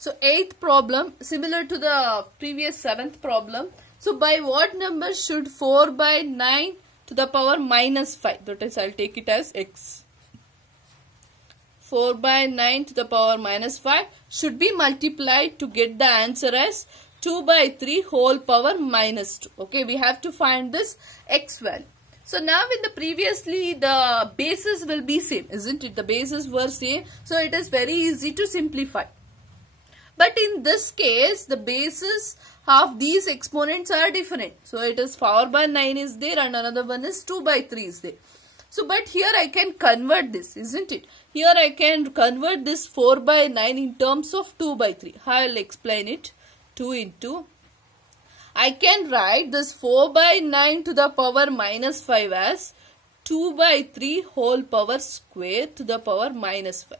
So 8th problem, similar to the previous 7th problem. So by what number should 4 by 9 to the power minus 5? That is, I'll take it as x. 4 by 9 to the power minus 5 should be multiplied to get the answer as 2 by 3 whole power minus 2. Okay, we have to find this x value. So now in the previously the bases will be same, isn't it? The bases were same, so it is very easy to simplify. But in this case, the bases of these exponents are different. So it is 4 by 9 is there and another one is 2 by 3 is there. So but here I can convert this, isn't it? Here I can convert this 4 by 9 in terms of 2 by 3. I will explain it. 2 into, I can write this 4 by 9 to the power minus 5 as 2 by 3 whole power square to the power minus 5.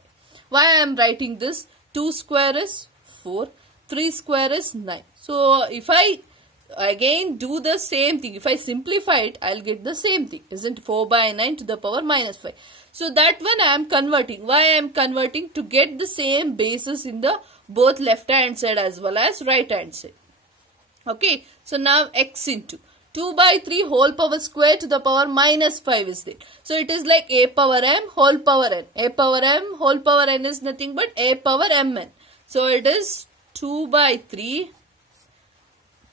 Why I am writing this? 2 square is 4, 3 square is 9. So if I again do the same thing, if I simplify it, I will get the same thing, isn't it? 4 by 9 to the power minus 5. So that one I am converting. Why I am converting? To get the same basis in the both left hand side as well as right hand side. Okay, so now x into 2 by 3 whole power square to the power minus 5 is there. So it is like a power m whole power n. A power m whole power n is nothing but a power mn. So it is 2 by 3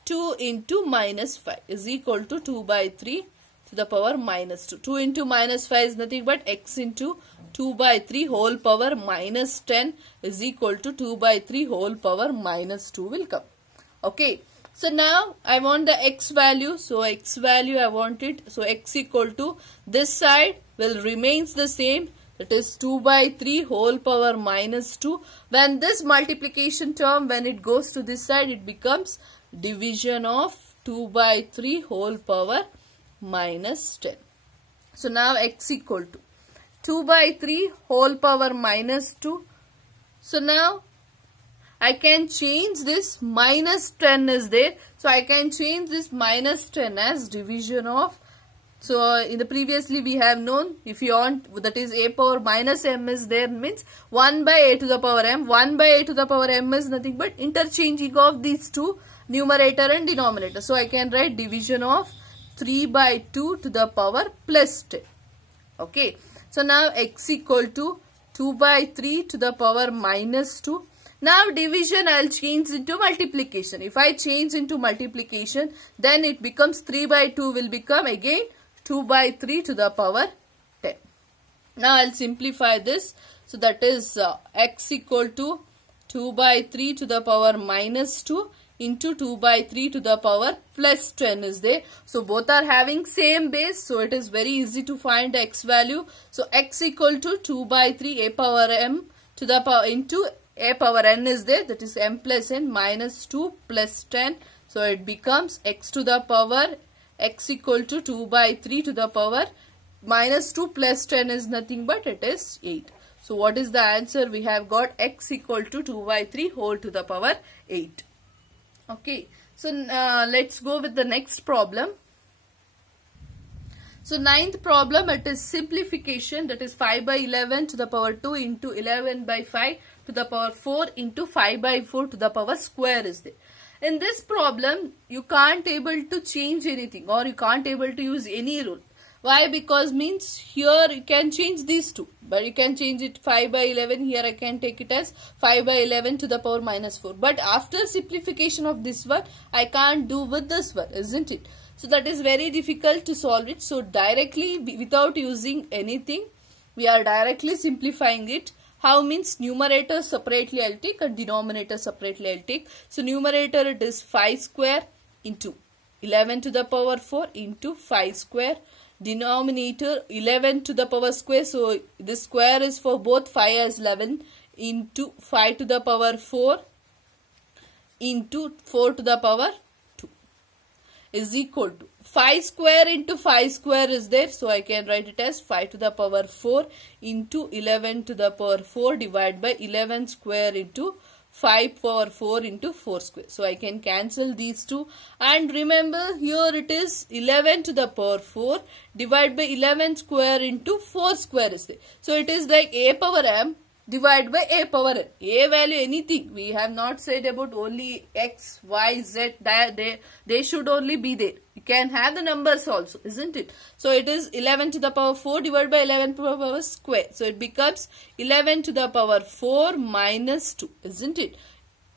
2 into minus 5 is equal to 2 by 3 to the power minus 2. 2 into minus 5 is nothing but x into 2 by 3 whole power minus 10 is equal to 2 by 3 whole power minus 2 will come. Okay. So now I want the x value. So x value I want it. So x equal to this side will remains the same. That is 2 by 3 whole power minus 2. When this multiplication term, when it goes to this side, it becomes division of 2 by 3 whole power minus 10. So now x equal to 2 by 3 whole power minus 2. So now I can change this minus 10 is there. So I can change this minus 10 as division of. So in the previously we have known, if you want, that is a power minus m is there, means 1 by a to the power m. 1 by a to the power m is nothing but interchanging of these two, numerator and denominator. So I can write division of 3 by 2 to the power plus 10. Okay. So now x equal to 2 by 3 to the power minus 2. Now division I will change into multiplication. If I change into multiplication, then it becomes 3 by 2 will become again 2 by 3 to the power 10. Now I will simplify this. So that is x equal to 2 by 3 to the power minus 2 into 2 by 3 to the power plus 10 is there. So both are having same base. So it is very easy to find the x value. So x equal to 2 by 3 a power m to the power into a power n is there. That is m plus n minus 2 plus 10. So it becomes x to the power x equal to 2 by 3 to the power minus 2 plus 10 is nothing but it is 8. So what is the answer? We have got x equal to 2 by 3 whole to the power 8. Okay. So let's go with the next problem. So 9th problem, it is simplification, that is 5 by 11 to the power 2 into 11 by 5 to the power 4 into 5 by 4 to the power square is there. In this problem, you can't able to change anything or you can't able to use any rule. Why? Because means here you can change these two, but you can change it 5 by 11. Here I can take it as 5 by 11 to the power minus 4. But after simplification of this one, I can't do with this one, isn't it? So that is very difficult to solve it. So directly without using anything, we are directly simplifying it. How means numerator separately I will take and denominator separately I will take. So numerator it is 5 square into 11 to the power 4 into 5 square. Denominator 11 to the power square. So this square is for both 5 as 11 into 5 to the power 4 into 4 to the power 2 is equal to 5 square into 5 square is there. So I can write it as 5 to the power 4 into 11 to the power 4 divided by 11 square into 5 power 4 into 4 square. So I can cancel these two. And remember here it is 11 to the power 4 divided by 11 square into 4 square is there. So it is like a power m divided by a power n. A value anything. We have not said about only x, y, z. They should only be there. You can have the numbers also, isn't it? So it is 11 to the power 4 divided by 11 to the power square. So it becomes 11 to the power 4 minus 2, isn't it?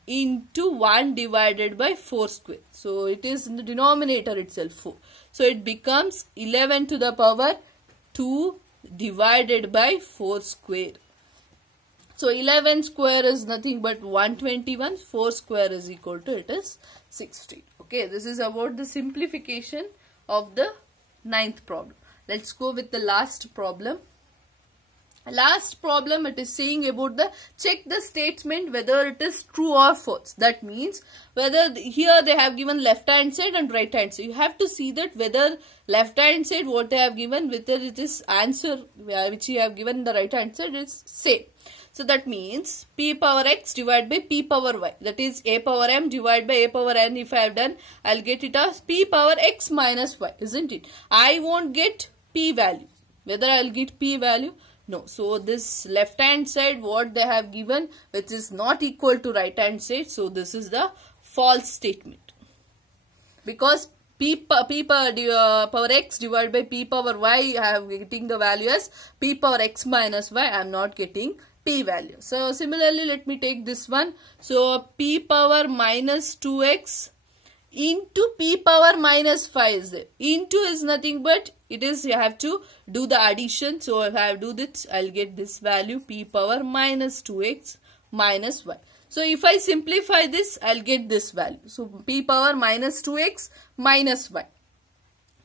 Into 1 divided by 4 square. So it is in the denominator itself 4. So it becomes 11 to the power 2 divided by 4 square. So 11 square is nothing but 121. 4 square is equal to, it is 16. Okay, this is about the simplification of the 9th problem. Let's go with the last problem. Last problem, it is saying about the check the statement whether it is true or false. That means whether here they have given left hand side and right hand side. You have to see that whether left hand side what they have given, whether it is answer which you have given the right hand side is same. So that means p power x divided by p power y. That is a power m divided by a power n. If I have done, I'll get it as p power x minus y, isn't it? I won't get p value. Whether I'll get p value? No. So this left hand side what they have given which is not equal to right hand side. So this is the false statement. Because p power x divided by p power y, I am getting the value as p power x minus y. I am not getting p value. So similarly, let me take this one. So p power minus 2x into p power minus 5 is there. Into is nothing but it is, you have to do the addition. So if I do this, I'll get this value p power minus 2x minus y. So if I simplify this, I'll get this value. So p power minus 2x minus y.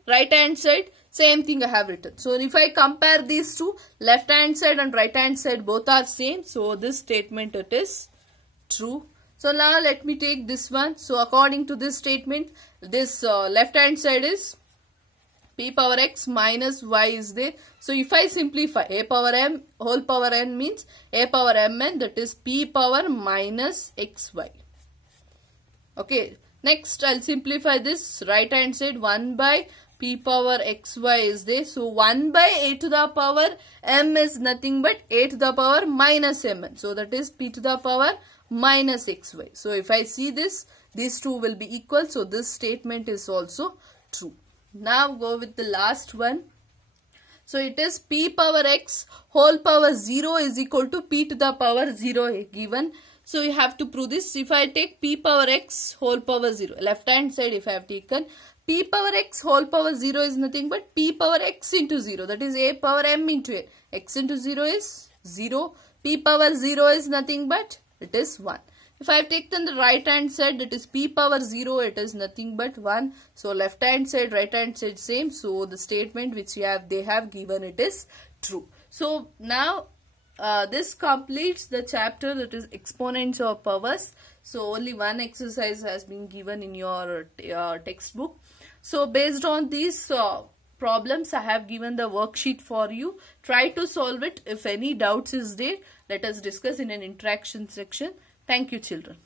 Right hand side, same thing I have written. So if I compare these two, left hand side and right hand side both are same. So this statement it is true. So now let me take this one. So according to this statement, this left hand side is p power x minus y is there. So if I simplify, a power m whole power n means a power mn, that is p power minus xy. Okay. Next I'll simplify this. Right hand side 1 by p power xy is there. So 1 by a to the power m is nothing but a to the power minus mn. So that is p to the power minus xy. So if I see this, these two will be equal. So this statement is also true. Now go with the last one. So it is p power x whole power 0 is equal to p to the power 0 given. So you have to prove this. If I take p power x whole power 0, left hand side if I have taken, p power x whole power 0 is nothing but p power x into 0. That is a power m into a. X into 0 is 0. P power 0 is nothing but it is 1. If I have taken the right hand side, that is p power 0, it is nothing but 1. So left hand side, right hand side same. So the statement which they have given, it is true. So now this completes the chapter, that is exponents of powers. So only one exercise has been given in your textbook. So based on these problems, I have given the worksheet for you. Try to solve it. If any doubts is there, let us discuss in an interaction section. Thank you, children.